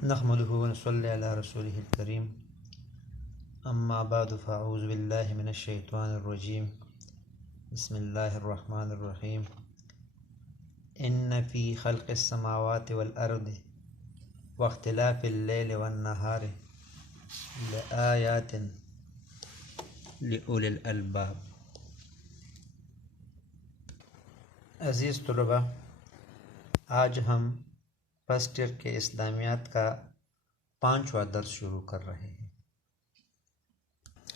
نحمده ونصلي على رسوله الكريم اما بعد فاعوذ بالله من الشيطان الرجيم بسم الله الرحمن الرحيم ان في خلق السماوات والارض واختلاف الليل والنهار لآيات لأولي الالباب۔ عزیز طلباء، آج ہم فرسٹ ایئر کے اسلامیات کا 5واں درس شروع کر رہے ہیں۔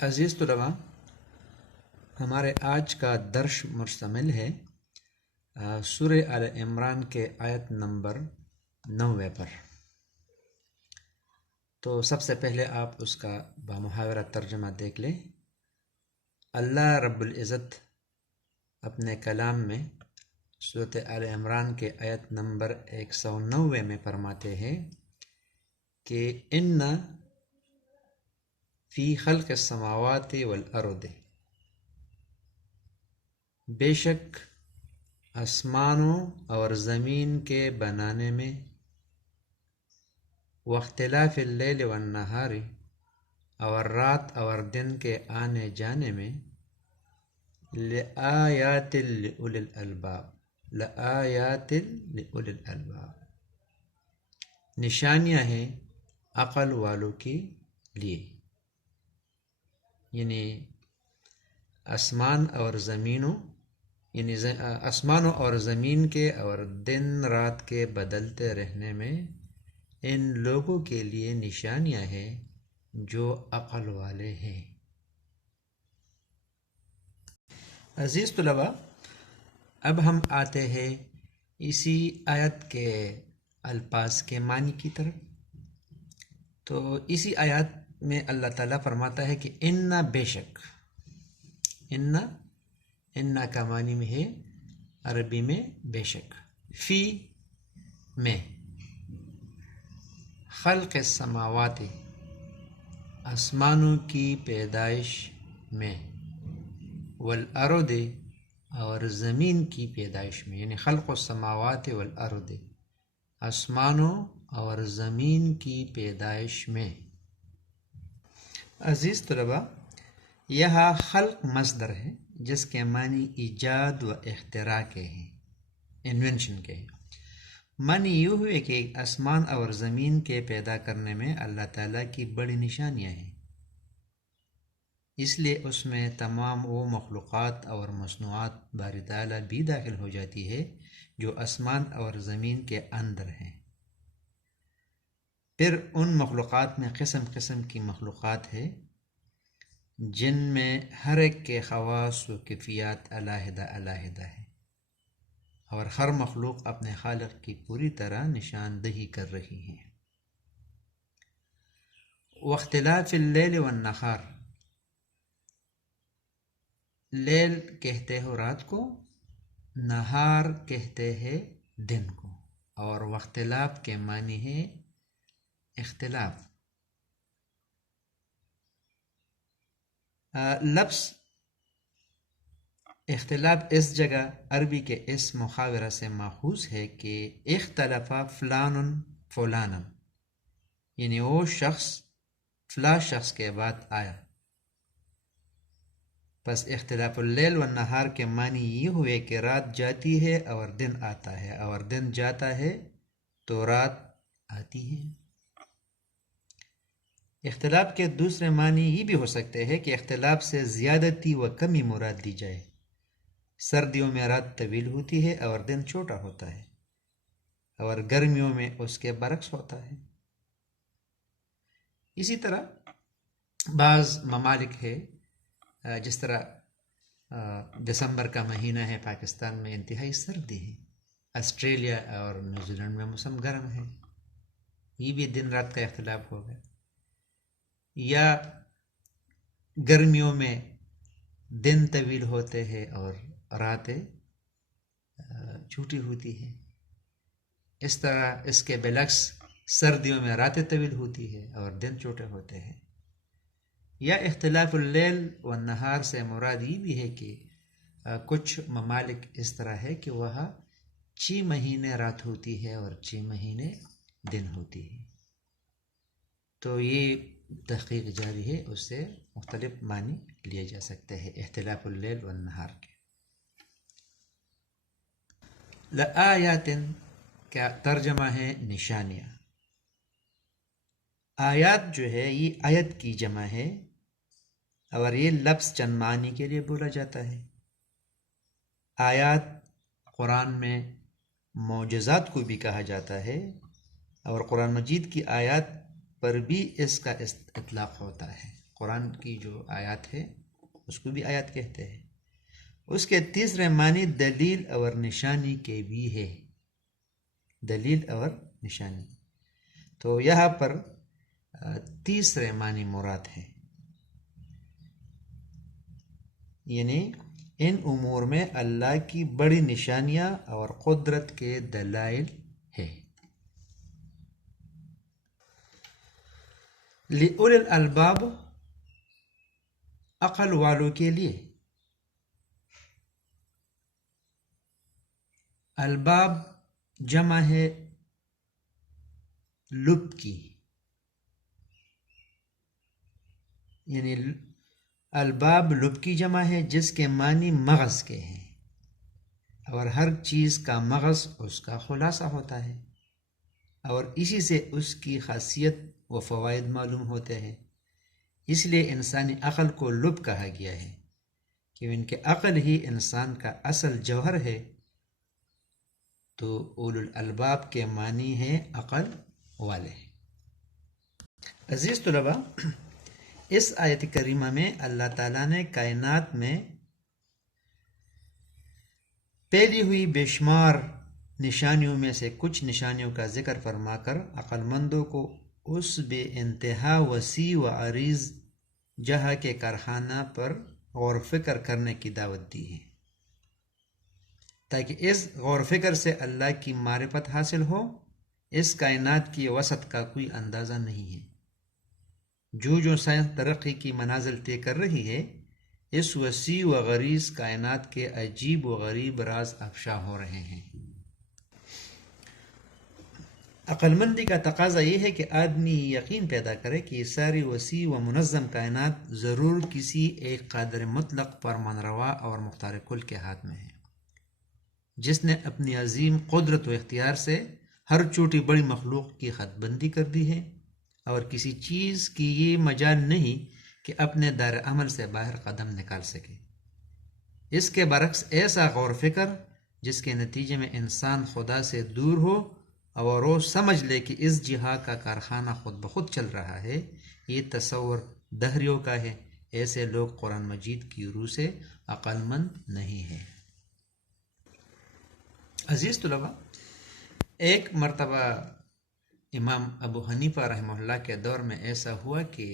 عزیز طلباء، ہمارے آج کا درس مشتمل ہے سورہ آل عمران کے آیت نمبر 9 پر۔ تو سب سے پہلے آپ اس کا بامحاورہ ترجمہ دیکھ لیں۔ اللہ رب العزت اپنے کلام میں سورۃ آل عمران کے آیت نمبر 190 میں فرماتے ہیں کہ ان فی خلق السماوات والارض، بے شک آسمانوں اور زمین کے بنانے میں، واختلاف اللیل والنہار، اور رات اور دن کے آنے جانے میں، لآیات لأولی الالباب، لآیات لأولی الالباب، نشانیاں ہیں عقل والوں کے لیے۔ یعنی آسمانوں اور زمین کے اور دن رات کے بدلتے رہنے میں ان لوگوں کے لیے نشانیاں ہیں جو عقل والے ہیں۔ عزیز طلباء، اب ہم آتے ہیں اسی آیت کے الفاظ کے معنی کی طرف۔ تو اسی آیت میں اللہ تعالیٰ فرماتا ہے کہ ان بے شک، ان کا معنی میں ہے عربی میں بے شک، فی میں، خلق السماوات آسمانوں کی پیدائش میں، والارض اور زمین کی پیدائش میں، یعنی خلق السماوات والارض، آسمانوں اور زمین کی پیدائش میں۔ عزیز طلباء، یہاں خلق مصدر ہے جس کے معنی ایجاد و اختراع کے ہیں، انوینشن کے ہیں۔ معنی یوں ہوئے کہ آسمان اور زمین کے پیدا کرنے میں اللہ تعالیٰ کی بڑی نشانیاں ہیں، اس لیے اس میں تمام وہ مخلوقات اور مصنوعات باری تعالیٰ بھی داخل ہو جاتی ہے جو آسمان اور زمین کے اندر ہیں۔ پھر ان مخلوقات میں قسم قسم کی مخلوقات ہے جن میں ہر ایک کے خواص و کیفیات علیحدہ علیحدہ ہے، اور ہر مخلوق اپنے خالق کی پوری طرح نشاندہی کر رہی ہے۔ واختلاف اللیل والنہار، لیل کہتے ہو رات کو، نہار کہتے ہیں دن کو، اور واختلاف کے معنی ہے اختلاف۔ لفظ اختلاف اس جگہ عربی کے اس محاورہ سے ماخوذ ہے کہ اختلف فلان فلانا، یعنی وہ شخص فلاں شخص کے بعد آیا۔ پس اختلاف اللیل والنہار کے معنی یہ ہوئے کہ رات جاتی ہے اور دن آتا ہے، اور دن جاتا ہے تو رات آتی ہے۔ اختلاف کے دوسرے معنی یہ بھی ہو سکتے ہیں کہ اختلاف سے زیادتی و کمی مراد دی جائے۔ سردیوں میں رات طویل ہوتی ہے اور دن چھوٹا ہوتا ہے، اور گرمیوں میں اس کے برعکس ہوتا ہے۔ اسی طرح بعض ممالک ہے، جس طرح دسمبر کا مہینہ ہے، پاکستان میں انتہائی سردی ہے، آسٹریلیا اور نیوزی لینڈ میں موسم گرم ہے، یہ بھی دن رات کا اختلاف ہوگا۔ یا گرمیوں میں دن طویل ہوتے ہیں اور راتیں چھوٹی ہوتی ہیں، اس طرح اس کے بالعکس سردیوں میں راتیں طویل ہوتی ہے اور دن چھوٹے ہوتے ہیں۔ یا اختلاف اللیل والنہار سے مراد یہ بھی ہے کہ کچھ ممالک اس طرح ہے کہ وہاں 6 مہینے رات ہوتی ہے اور 6 مہینے دن ہوتی ہے۔ تو یہ تحقیق جاری ہے، اس سے مختلف معنی لیے جا سکتے ہیں اختلاف اللیل والنہار کے۔ لآیات کا ترجمہ ہے نشانیاں۔ آیات جو ہے یہ آیت کی جمع ہے، اور یہ لفظ چند معنی کے لیے بولا جاتا ہے۔ آیات قرآن میں معجزات کو بھی کہا جاتا ہے، اور قرآن مجید کی آیات پر بھی اس کا اطلاق ہوتا ہے۔ قرآن کی جو آیات ہے اس کو بھی آیات کہتے ہیں۔ اس کے تیسرے معنی دلیل اور نشانی کے بھی ہے، دلیل اور نشانی۔ تو یہاں پر تیسرے معنی مراد ہے، یعنی ان امور میں اللہ کی بڑی نشانیاں اور قدرت کے دلائل ہے۔ لِأُولِي الْأَلْبَابِ، عقل والوں کے لیے۔ الباب جمع ہے لب کی، یعنی الباب لب کی جمع ہے جس کے معنی مغز کے ہیں، اور ہر چیز کا مغز اس کا خلاصہ ہوتا ہے، اور اسی سے اس کی خاصیت و فوائد معلوم ہوتے ہیں۔ اس لیے انسانی عقل کو لب کہا گیا ہے، کہ ان کے عقل ہی انسان کا اصل جوہر ہے۔ تو اولو الالباب کے معنی ہے عقل والے۔ عزیز طلباء، اس آیت کریمہ میں اللہ تعالیٰ نے کائنات میں پھیلی ہوئی بے شمار نشانیوں میں سے کچھ نشانیوں کا ذکر فرما کر عقل مندوں کو اس بے انتہا وسیع و عریض جہاں کے کارخانہ پر غور و فکر کرنے کی دعوت دی ہے، تاکہ اس غور و فکر سے اللہ کی معرفت حاصل ہو۔ اس کائنات کی وسعت کا کوئی اندازہ نہیں ہے۔ جو سائنس ترقی کی منازل طے کر رہی ہے، اس وسیع و غریض کائنات کے عجیب و غریب راز افشا ہو رہے ہیں۔ عقل مندی کا تقاضا یہ ہے کہ آدمی یقین پیدا کرے کہ یہ ساری وسیع و منظم کائنات ضرور کسی ایک قادر مطلق فرمانروا اور مختار کل کے ہاتھ میں ہے، جس نے اپنی عظیم قدرت و اختیار سے ہر چھوٹی بڑی مخلوق کی خط بندی کر دی ہے، اور کسی چیز کی یہ مجال نہیں کہ اپنے دائرہ عمل سے باہر قدم نکال سکے۔ اس کے برعکس ایسا غور و فکر جس کے نتیجے میں انسان خدا سے دور ہو اور وہ سمجھ لے کہ اس جہاں کا کارخانہ خود بخود چل رہا ہے، یہ تصور دہریوں کا ہے۔ ایسے لوگ قرآن مجید کی روح سے عقل مند نہیں ہیں۔ عزیز طلباء، ایک مرتبہ امام ابو حنیفہ رحمہ اللہ کے دور میں ایسا ہوا کہ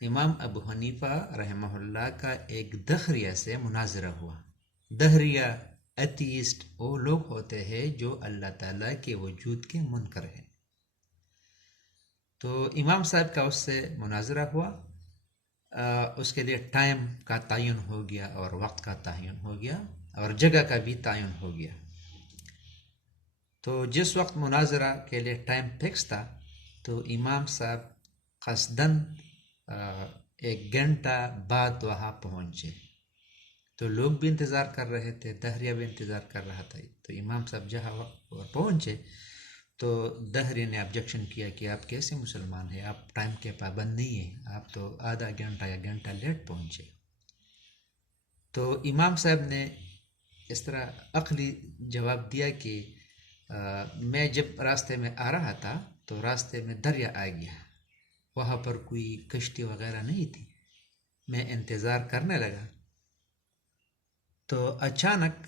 امام ابو حنیفہ رحمہ اللہ کا ایک دہریہ سے مناظرہ ہوا۔ دہریہ ایتھیسٹ وہ لوگ ہوتے ہیں جو اللہ تعالیٰ کے وجود کے منکر ہیں۔ تو امام صاحب کا اس سے مناظرہ ہوا، اس کے لیے ٹائم کا تعین ہو گیا، اور وقت کا تعین ہو گیا، اور جگہ کا بھی تعین ہو گیا۔ تو جس وقت مناظرہ کے لیے ٹائم فکس تھا، تو امام صاحب قصداً 1 گھنٹہ بعد وہاں پہنچے۔ تو لوگ بھی انتظار کر رہے تھے، دہریہ بھی انتظار کر رہا تھا۔ تو امام صاحب جہاں پہنچے تو دہریہ نے آبجیکشن کیا کہ آپ کیسے مسلمان ہیں، آپ ٹائم کے پابند نہیں ہیں، آپ تو آدھا گھنٹہ یا گھنٹہ لیٹ پہنچے۔ تو امام صاحب نے اس طرح عقلی جواب دیا کہ میں جب راستے میں آ رہا تھا تو راستے میں دریا آ گیا، وہاں پر کوئی کشتی وغیرہ نہیں تھی، میں انتظار کرنے لگا، تو اچانک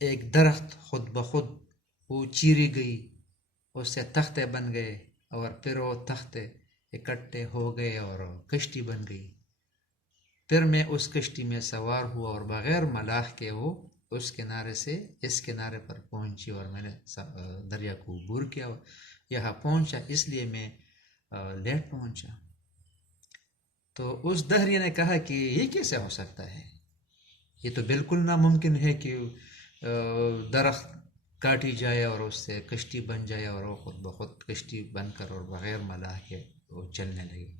ایک درخت خود بخود وہ چیری گئی، اس سے تختے بن گئے، اور پھر وہ تختے اکٹھے ہو گئے اور کشتی بن گئی۔ پھر میں اس کشتی میں سوار ہوا اور بغیر ملاح کے وہ اس کنارے سے اس کنارے پر پہنچی، اور میں نے دریا کو عبور کیا، یہاں پہنچا، اس لیے میں لیٹ پہنچا۔ تو اس دہریہ نے کہا کہ یہ کیسے ہو سکتا ہے، یہ تو بالکل ناممکن ہے کہ درخت کاٹی جائے اور اس سے کشتی بن جائے، اور وہ خود بخود کشتی بن کر اور بغیر ملاح کے وہ چلنے لگی.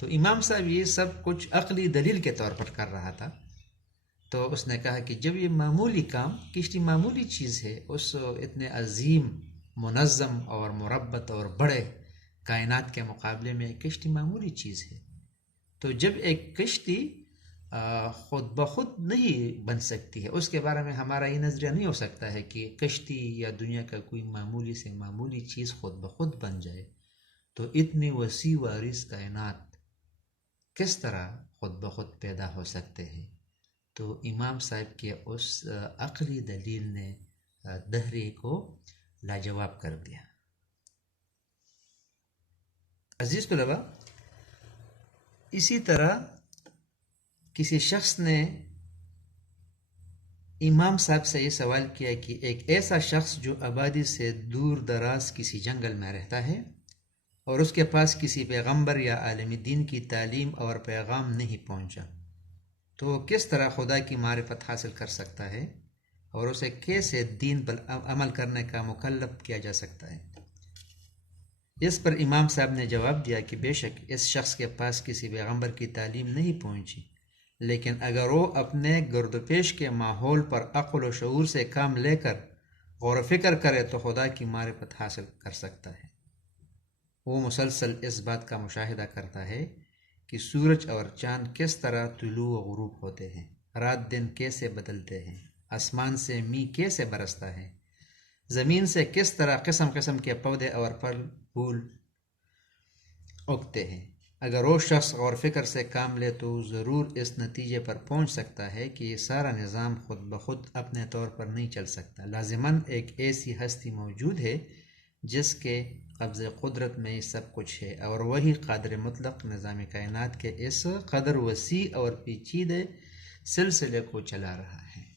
تو امام صاحب یہ سب کچھ عقلی دلیل کے طور پر کر رہا تھا. تو اس نے کہا کہ جب یہ معمولی کام، کشتی معمولی چیز ہے، اس اتنے عظیم، منظم اور مربت اور بڑے کائنات کے مقابلے میں ایک کشتی معمولی چیز ہے. تو جب ایک کشتی خود بخود نہیں بن سکتی ہے، اس کے بارے میں ہمارا یہ نظریہ نہیں ہو سکتا ہے کہ کشتی یا دنیا کا کوئی معمولی سے معمولی چیز خود بخود بن جائے، تو اتنی وسیع و عریض کائنات کس طرح خود بخود پیدا ہو سکتے ہیں. تو امام صاحب کے اس عقلی دلیل نے دہری کو لاجواب کر دیا. عزیز طلباء، اسی طرح کسی شخص نے امام صاحب سے یہ سوال کیا کہ ایک ایسا شخص جو آبادی سے دور دراز کسی جنگل میں رہتا ہے اور اس کے پاس کسی پیغمبر یا عالم دین کی تعلیم اور پیغام نہیں پہنچا، تو کس طرح خدا کی معرفت حاصل کر سکتا ہے اور اسے کیسے دین پر عمل کرنے کا مکلف کیا جا سکتا ہے؟ اس پر امام صاحب نے جواب دیا کہ بے شک اس شخص کے پاس کسی پیغمبر کی تعلیم نہیں پہنچی، لیکن اگر وہ اپنے گرد و پیش کے ماحول پر عقل و شعور سے کام لے کر غور و فکر کرے تو خدا کی معرفت حاصل کر سکتا ہے. وہ مسلسل اس بات کا مشاہدہ کرتا ہے کہ سورج اور چاند کس طرح طلوع و غروب ہوتے ہیں، رات دن کیسے بدلتے ہیں، آسمان سے میਂہ کیسے برستا ہے، زمین سے کس طرح قسم قسم کے پودے اور پھل پھول اگتے ہیں. اگر وہ شخص غور فکر سے کام لے تو ضرور اس نتیجے پر پہنچ سکتا ہے کہ یہ سارا نظام خود بخود اپنے طور پر نہیں چل سکتا، لازماً ایک ایسی ہستی موجود ہے جس کے قبض قدرت میں یہ سب کچھ ہے، اور وہی قادر مطلق نظام کائنات کے اس قدر وسیع اور پیچیدہ سلسلے کو چلا رہا ہے.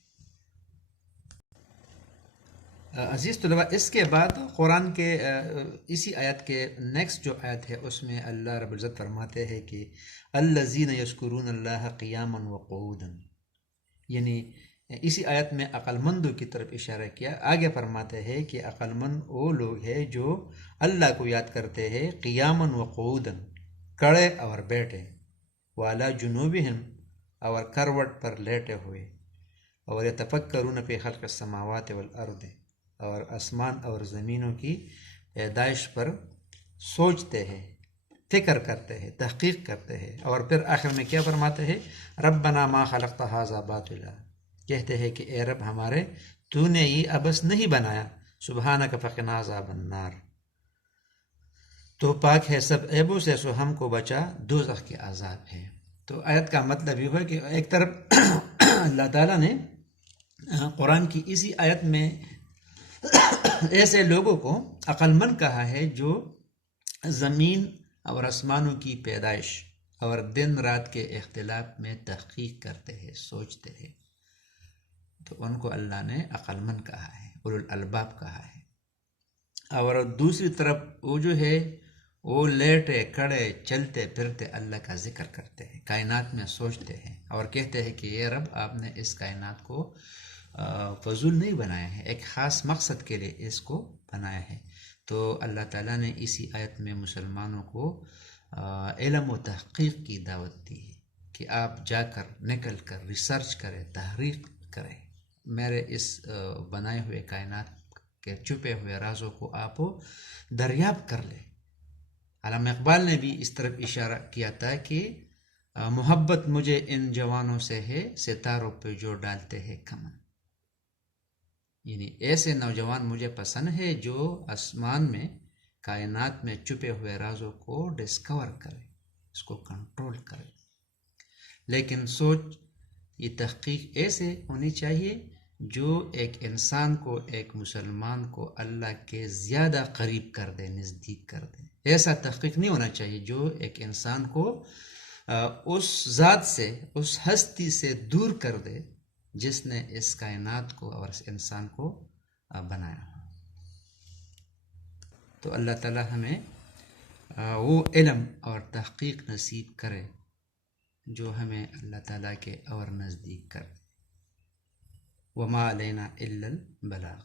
عزیز طلباء، اس کے بعد قرآن کے اسی آیت کے نیکسٹ جو آیت ہے اس میں اللہ رب العزت فرماتے ہیں کہ الذین یذکرون اللہ قیاما وقعودا، یعنی اسی آیت میں عقل مندوں کی طرف اشارہ کیا. آگے فرماتے ہیں کہ عقل مند وہ لوگ ہیں جو اللہ کو یاد کرتے ہیں قیاما وقعودا، کھڑے اور بیٹھے، وعلی جنوبہم اور کروٹ پر لیٹے ہوئے، اور یتفکرون فی خلق السماوات والارض، اور آسمان اور زمینوں کی پیدائش پر سوچتے ہیں، فکر کرتے ہیں، تحقیق کرتے ہیں. اور پھر آخر میں کیا فرماتے ہیں؟ ربنا ما خلقت ھذا باطلا، کہتے ہیں کہ اے رب ہمارے، تو نے یہ عبث نہیں بنایا، سبحانک فقنا عذاب النار، تو پاک ہے سب عیبوں سے، سو ہم کو بچا دوزخ کے عذاب ہے. تو آیت کا مطلب یہ ہے کہ ایک طرف اللہ تعالیٰ نے قرآن کی اسی آیت میں ایسے لوگوں کو عقل مند کہا ہے جو زمین اور آسمانوں کی پیدائش اور دن رات کے اختلاف میں تحقیق کرتے ہیں، سوچتے ہیں، تو ان کو اللہ نے عقل مند کہا ہے، اولو الالباب کہا ہے. اور دوسری طرف وہ جو ہے وہ لیٹے کھڑے چلتے پھرتے اللہ کا ذکر کرتے ہیں، کائنات میں سوچتے ہیں اور کہتے ہیں کہ یہ رب آپ نے اس کائنات کو فضول نہیں بنایا ہے، ایک خاص مقصد کے لیے اس کو بنایا ہے. تو اللہ تعالیٰ نے اسی آیت میں مسلمانوں کو علم و تحقیق کی دعوت دی ہے کہ آپ جا کر نکل کر ریسرچ کریں، تحقیق کریں، میرے اس بنائے ہوئے کائنات کے چھپے ہوئے رازوں کو آپ دریافت کر لیں. علامہ اقبال نے بھی اس طرف اشارہ کیا تھا کہ محبت مجھے ان جوانوں سے ہے، ستاروں پہ جو ڈالتے ہیں کمن، یعنی ایسے نوجوان مجھے پسند ہے جو آسمان میں کائنات میں چھپے ہوئے رازوں کو ڈسکور کرے، اس کو کنٹرول کرے. لیکن سوچ یہ تحقیق ایسے ہونی چاہیے جو ایک انسان کو، ایک مسلمان کو اللہ کے زیادہ قریب کر دے، نزدیک کر دے. ایسا تحقیق نہیں ہونا چاہیے جو ایک انسان کو اس ذات سے، اس ہستی سے دور کر دے جس نے اس کائنات کو اور اس انسان کو بنایا. تو اللہ تعالی ہمیں وہ علم اور تحقیق نصیب کرے جو ہمیں اللہ تعالیٰ کے اور نزدیک کر. وما علینا الا البلاغ.